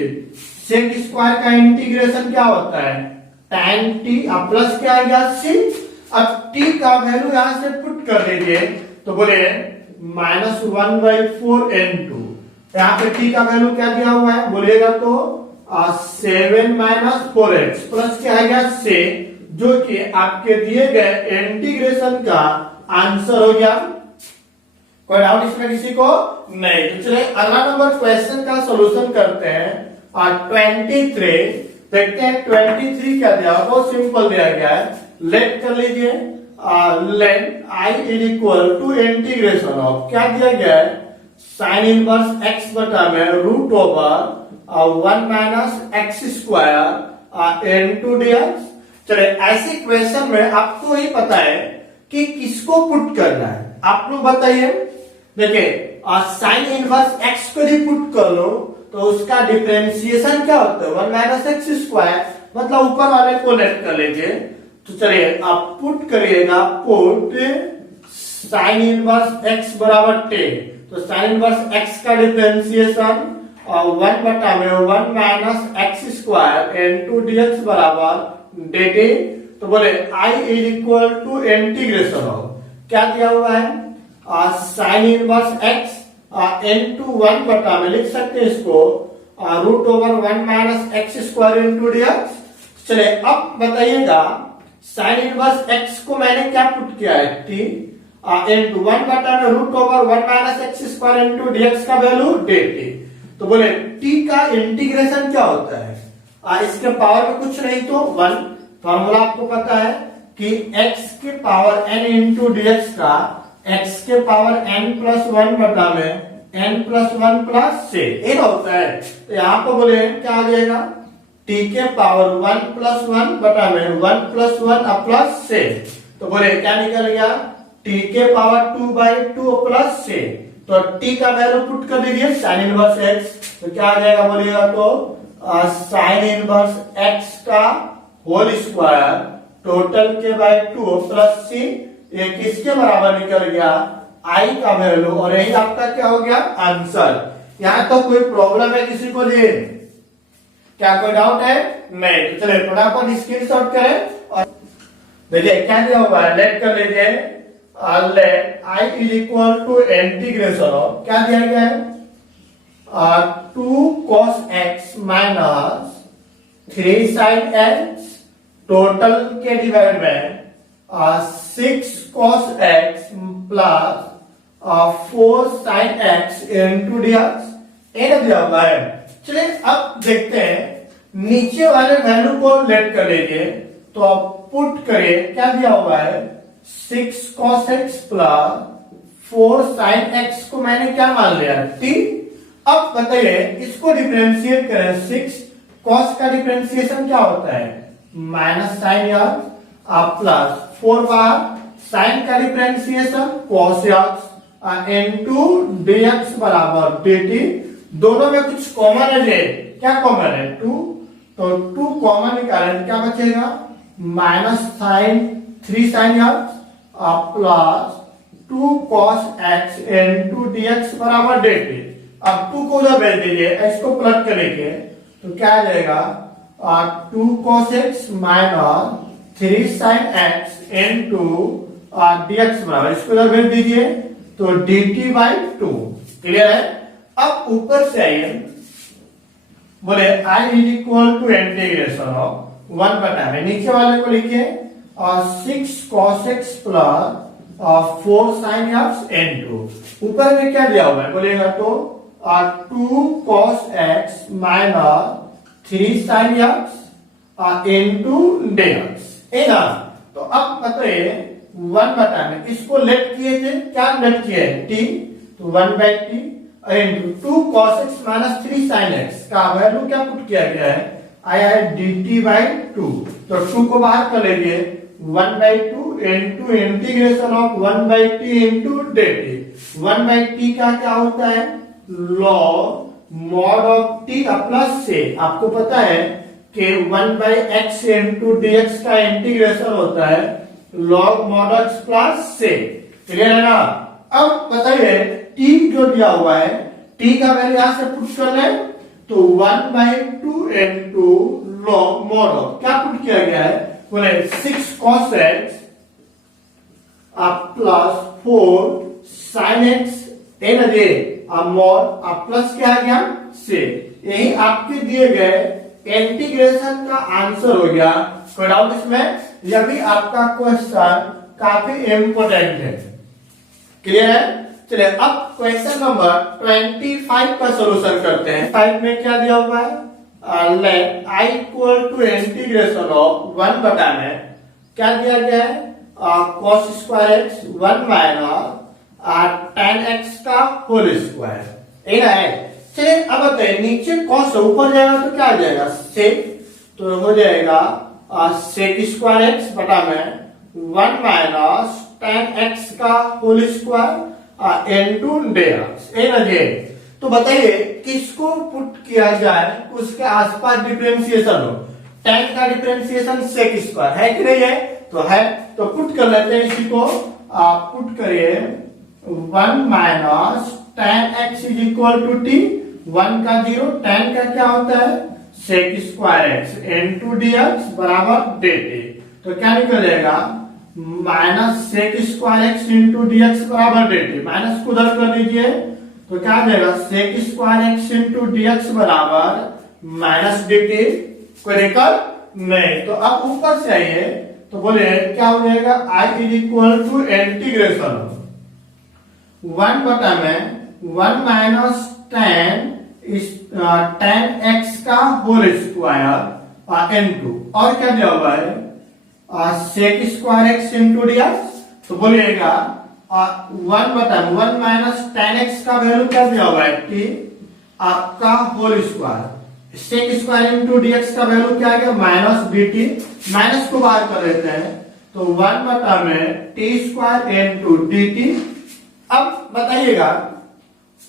sec square का इंटीग्रेशन क्या होता है tan t प्लस क्या आ गया c। अब t का वैल्यू यहां से पुट कर दीजिए तो बोले -1/4 n2। यहाँ पे t का वैल्यू क्या दिया हुआ है बोलेगा तो 7 - 4x प्लस क्या आ गया से, जो कि आपके दिए गए इंटीग्रेशन का आंसर हो गया। कोई डाउट इसमें किसी को नहीं। तो चलिए अगला नंबर क्वेश्चन का सॉल्यूशन करते हैं। 23 देखते हैं 23 क्या दिया, बहुत सिंपल दिया गया है। लेट कर लीजिए लेट I = इंटीग्रेशन ऑफ क्या दिया गया है साइन इनवर्स x बटा में √1 - x स्क्वायर n2 dx। चलिए ऐसे क्वेश्चन में आपको ही पता है कि किसको पुट करना है, आप लोग बताइए। देखिए साइन इनवर्स x को भी पुट कर लो तो उसका डिफरेंशिएशन क्या होता है 1 - x स्क्वायर। मतलब ऊपर वाले को लेट कर लीजिए। तो चलिए आप पुट करिएगा, पुट साइन इनवर्स एक्स बराबर 10। तो साइन इनवर्स एक्स का differentiation 1/1 minus x square into dx बराबर dt। तो बोले I is equal to integration of क्या दिया हुआ है साइन इनवर्स एक्स इनटू 1 बटा में लिख सकते हैं इसको root over 1 minus x square into dx. चलिए अब बताइएगा साइन इनवर्स एक्स को मैंने क्या पुट किया है t इनटू 1 बटा में root over 1 minus x square into dx का वैल्यू dt। तो बोले t का इंटीग्रेशन क्या होता है इसके पावर में कुछ नहीं तो 1। फॉर्मूला आपको पता है कि x के पावर n इंटू डीएक्स का x के पावर n प्लस 1 बटा में n प्लस 1 प्लस से n होता है। तो यहाँ पर बोले क्या आ जाएगा t के पावर 1 प्लस 1 बटा में 1 प्लस 1 प्लस से। तो बोले क्या निकल गया t के पावर 2/2 प्लस से। तो t का वैल्यू पुट कर दीजिए साइन इनवर्स x। तो क्या आ जाएगा बोलिएगा तो साइन इनवर्स x का होल स्क्वायर टोटल के बाय 2 प्लस सी ये किसके बराबर निकल गया आई का वैल्यू। और यही आपका क्या हो गया आंसर। यहाँ तो कोई प्रॉब्लम है किसी को जी? क्या कोई डाउट है? नहीं। तो चलिए फटाफट स्क्रीनशॉट करें और देखिए क्या दिया हुआ है, लेट कर लीजिए। Let I is equal to integration of क्या दिया गया है 2 cos x minus 3 sin x total के डिवाइड में 6 cos x plus 4 sin x into dx ये दिया हुआ है। चलिए अब देखते हैं नीचे वाले वैल्यू को लेट कर लीजिए। तो आप पुट करिए क्या दिया हुआ है 6 cos x plus 4 sin x को मैंने क्या मान लिया t। अब बताइए इसको डिफरेंशिएट करें। 6 cos का डिफरेंशिएशन क्या होता है माइनस साइन एक्स प्लस 4 बार साइन का differentiation cos x into dx बराबर dt। दोनों में कुछ कॉमन है। क्या कॉमन है 2। तो 2 कॉमन निकालें क्या बचेगा minus sine 3 sine x plus 2 cos x into dx बराबर dt। अब 2 को उधर भेज दीजिए, इसको प्लग करेंगे तो क्या आ जाएगा 2 cos x minus 3 sin x into dx बराबर इसको उधर भेज दीजिए तो dt/2। क्लियर है? अब ऊपर से आइए बोले I is equal to integration of 1 बटा में नीचे वाले को लिखिए 6 cos x plus 4 sin x into ऊपर में क्या दिया हुआ है बोलेगा तो 2 cos x minus 3 sin x into dx है ना। तो अब बताइए 1 बटा में इसको लेट किए थे क्या लेट किए t। तो 1/t into 2 cos x minus 3 sin x का वैल्यू क्या पुट किया गया है आया है dt/2। तो 2 को बाहर कर लीजिए 1/2 into integration of 1/t into dt। 1/t का क्या होता है log mod of t plus से। आपको पता है कि 1/x इंटू dx का इंटीग्रेशन होता है लॉग मॉड x प्लस से। क्लियर है ना? अब बताइए t जो दिया हुआ है t का वैल्यू यहां से पुट कर ले तो 1/2 इंटू लॉग मॉड ऑफ क्या पुट किया गया है बोले 6 cos x plus 4 sin x mod plus क्या आ गया से। यही आपके दिए गए इंटीग्रेशन का आंसर हो गया। कोई डाउट इसमें? यह भी आपका क्वेश्चन काफी इंपोर्टेंट है। क्लियर है? चलिए अब क्वेश्चन नंबर 25 का सॉल्यूशन करते हैं। 5 में क्या दिया हुआ है let i equal to integration of 1 बटा में क्या दिया गया है cos square x 1 minus tan x का होल स्क्वायर है। चलिए अब बताइए नीचे cos ऊपर जाएगा तो क्या आ जाएगा sec। तो हो जाएगा sec स्क्वायर x बटा में 1 माइनस tan x का होल स्क्वायर इनटू dx है ना जी। तो बताइए किसको पुट किया जाए उसके आसपास डिफरेंशिएशन हो। tan का डिफरेंशिएशन sec स्क्वायर है कि नहीं है, तो है, तो पुट कर लेते हैं इसी को, आप पुट करिए 1 minus tan x is equal to t, 1 का 0, tan का क्या होता है sec square x into dx बराबर dt, तो क्या निकल जाएगा minus sec square x into dx बराबर dt, माइनस को उधर कर दीजिए तो क्या आ जाएगा sec square x into dx बराबर माइनस dt, कोई दिक्कत नहीं। तो अब ऊपर से आइए तो बोले क्या हो जाएगा i is equal to integration 1 बटा में 1 माइनस tan x का होल स्क्वायर इनटू और क्या दिया हुआ है sec square x into dx, तो बोलिएगा 1 बटा 1 माइनस tan x का वैल्यू क्या दिया हुआ है t आपका whole square, sec square into dx का वैल्यू क्या आ गया माइनस dt, माइनस को बाहर कर देते हैं तो 1 बटा में t स्क्वायर इनटू dt। अब बताइएगा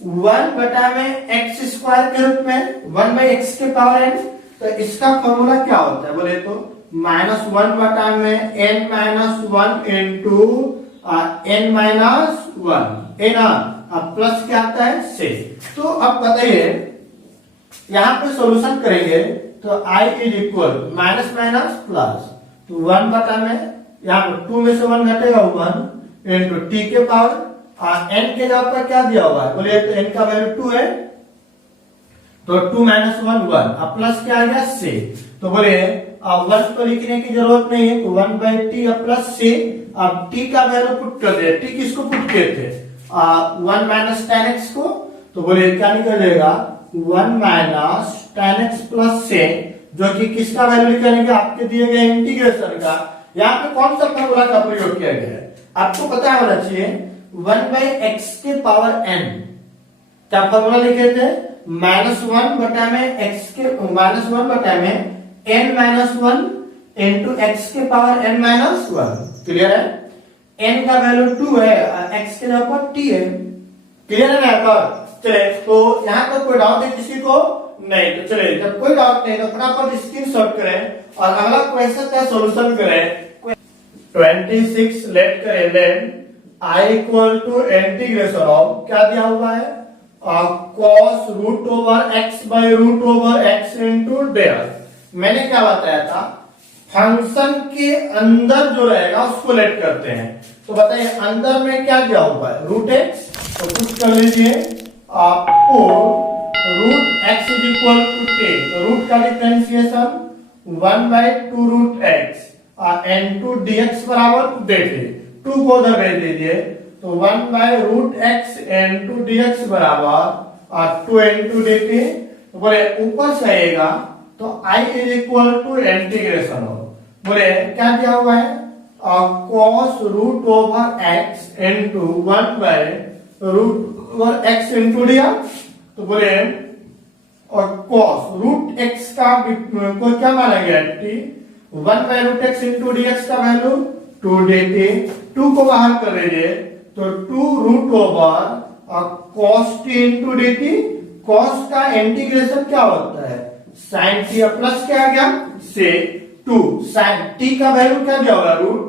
1 बटा में x स्क्वायर के रूप में 1 बाई एक्स के पावर n, तो इसका फॉर्मूला क्या होता है बोले तो माइनस 1 बटा में n minus 1 into n minus 1 है ना, अब प्लस क्या आता है से। तो अब बताइए यहां पे सॉल्यूशन करेंगे तो i is equal minus minus plus, तो 1 बटा में यहाँ पे 2 में से 1 घटेगा 1 इंटू t के पावर n के जगह पर क्या दिया हुआ है बोलिए तो n का वैल्यू 2 है, तो 2 माइनस 1 1, अब प्लस क्या आ गया से, तो बोलिए अब 1 तो लिखने की जरूरत नहीं है तो 1 बाई टी अब प्लस से, अब t का वैल्यू पुट कर दिया, t किसको पुट किए थे 1 माइनस tan x को, तो बोलिए क्या निकल जाएगा 1 माइनस tan x प्लस से, जो कि किसका वैल्यू निकालने का आपके दिए गए इंटीग्रेशन का। यहाँ पे कौन सा फॉर्मूला का प्रयोग किया गया है आपको पता होना चाहिए 1 बाई एक्स के पावर n, क्या फॉर्मूला लिखे थे माइनस 1 बटा में x के माइनस 1 बटा में n माइनस 1 इंटू एक्स के पावर n माइनस 1, क्लियर है, n का वैल्यू 2 है x के जगह पर t है, क्लियर है ना। चले तो यहाँ तक कोई डाउट है किसी को नहीं, तो चले जब कोई डाउट नहीं तो फटाफट स्क्रीनशॉट करें और अगला क्वेश्चन का सॉल्यूशन करें। 26 लेट करें then i equal to integration of क्या दिया हुआ है cos root over x by root over x into डेल। मैंने क्या बताया था फंक्शन के अंदर जो रहेगा उसको लेट करते हैं, तो बताइए अंदर में क्या दिया हुआ है रूट x, तो कुछ कर लीजिए आपको root x is equal to ten, तो रूट का differentiation 1 by 2 root x into dx बराबर देते 2 को उधर भेज दीजिए तो 1 by root x into dx बराबर 2 इंटू dt, तो बोले ऊपर से आएगा तो i is equal to integration हो, बोले क्या दिया हुआ है cos root over x into 1 by root over x into dx, तो बोले और cos रूट x का को क्या माना गया t 1 by root x into dx का वैल्यू 2 dt, 2 को बाहर कर लीजिए तो 2 root over cos t into dt, cos का इंटीग्रेशन क्या होता है sin t प्लस क्या आ गया से 2 sin t का वैल्यू क्या दिया होगा रूट,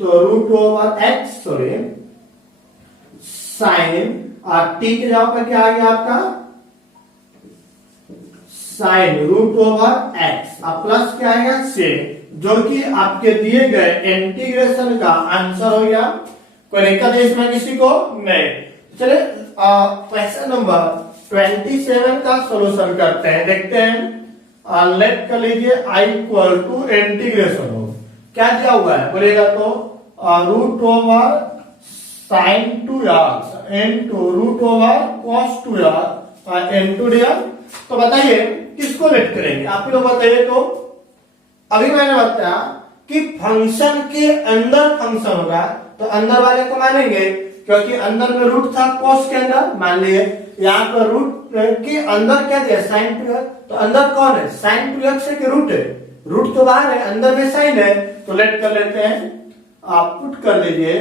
तो root over x sorry sin t के जगह पर क्या आ गया आपका sin root over x plus क्या आएगा से, जो कि आपके दिए गए इंटीग्रेशन का आंसर हो गया। कोई दिक्कत है इसमें किसी को नहीं। चले क्वेश्चन नंबर 27 का सॉल्यूशन करते हैं, देखते हैं। लेट कर लीजिए i इक्वल टू इंटीग्रेशन हो क्या दिया हुआ है बोलेगा तो root over sine 2x into root over cos 2x into dx, तो बताइए किसको लेट करेंगे आप लोग बताइए। तो अभी मैंने बताया कि फंक्शन के अंदर फंक्शन होगा तो अंदर वाले को मानेंगे क्योंकि अंदर में रूट था कॉस के अंदर, मान लिए यहाँ पर रूट के अंदर क्या दिया साइन 2x, तो अंदर कौन है साइन 2x है कि रूट है, रूट तो बाहर है अंदर में साइन है, तो लेट कर लेते हैं आप पुट कर दीजिए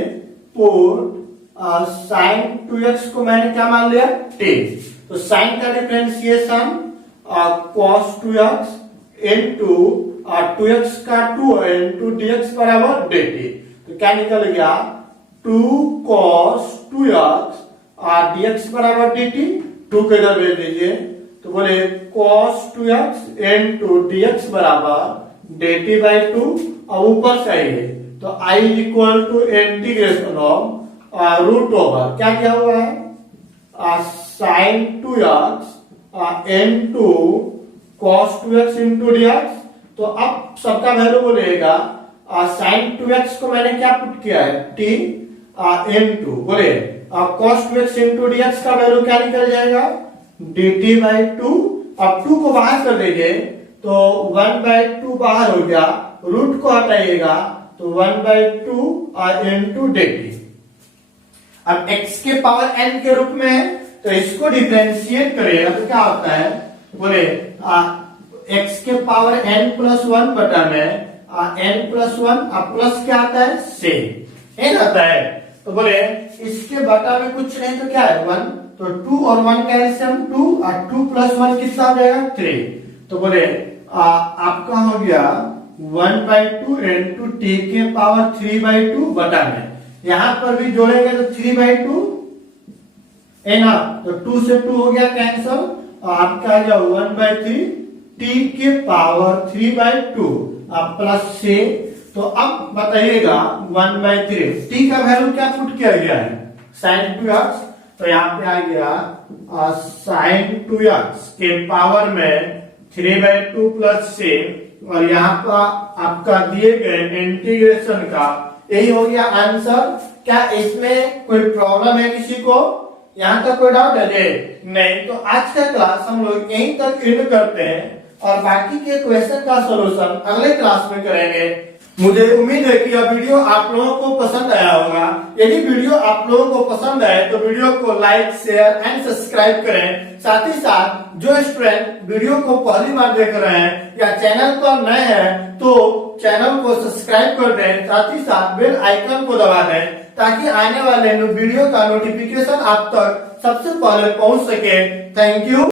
पुट साइन 2x को मैंने क्या मान लिया t, तो साइन का डिफरेंशिएशन cos 2x इंटू और 2x का 2 इंटू dx बराबर dt। तो क्या निकल गया 2 cos 2x और dx बराबर dt। 2 के इधर भेज दीजिए तो बोले cos 2x इंटू dx बराबर dt बाई 2। अब ऊपर से आइए तो i equal to integration of root over क्या क्या हुआ है sine 2x into cos 2x into dx। तो अब सबका वैल्यू बोलेगा साइन 2x को मैंने क्या पुट किया है t इंटू बोले cos 2x इंटू dx का वैल्यू क्या निकल जाएगा dt बाई 2। अब 2 को बाहर कर दीजिए तो 1 बाई 2 बाहर हो गया, रूट को हटाइएगा तो 1 बाई 2 इंटू dt। अब x के पावर n के रूप में है तो इसको डिफरेंशिएट करिएगा तो क्या होता है बोले x के पावर n प्लस 1 बटा में n प्लस 1 प्लस क्या आता है से n आता है। तो बोले इसके बटा में कुछ नहीं तो क्या है 1, तो 2 और 1 का एलसीएम 2 और 2 प्लस 1 कितना हो जाएगा 3। तो बोले आपका हो गया 1 बाई 2 इंटू टी के पावर 3 बाई 2 बटा में, यहां पर भी जोड़ेंगे तो 3 बाई 2 है ना, तो 2 से 2 हो गया कैंसल और आपका आ गया 1 बाई 3 टी के पावर 3 बाई 2 प्लस से। तो अब बताइएगा 1 बाई 3 टी का वैल्यू क्या पुट किया गया है साइन 2x, तो यहाँ पे आ गया साइन 2x के पावर में 3 बाई 2 प्लस से और यहाँ पर आपका दिए गए इंटीग्रेशन का यही हो गया आंसर। क्या इसमें कोई प्रॉब्लम है किसी को, यहाँ तक कोई डाउट है नहीं? तो आज का क्लास हम लोग यहीं तक एंड करते हैं और बाकी के क्वेश्चन का सलूशन अगले क्लास में करेंगे। मुझे उम्मीद है कि यह वीडियो आप लोगों को पसंद आया होगा। यदि वीडियो आप लोगों को पसंद आए तो वीडियो को लाइक शेयर एंड सब्सक्राइब करें। साथ ही साथ जो स्टूडेंट वीडियो को पहली बार देख रहे हैं या चैनल पर नए हैं तो चैनल को सब्सक्राइब कर दें, साथ ही साथ बेल आइकन को दबा दें ताकि आने वाले वीडियो का नोटिफिकेशन आप तक सबसे पहले पहुंच सके। Thank you.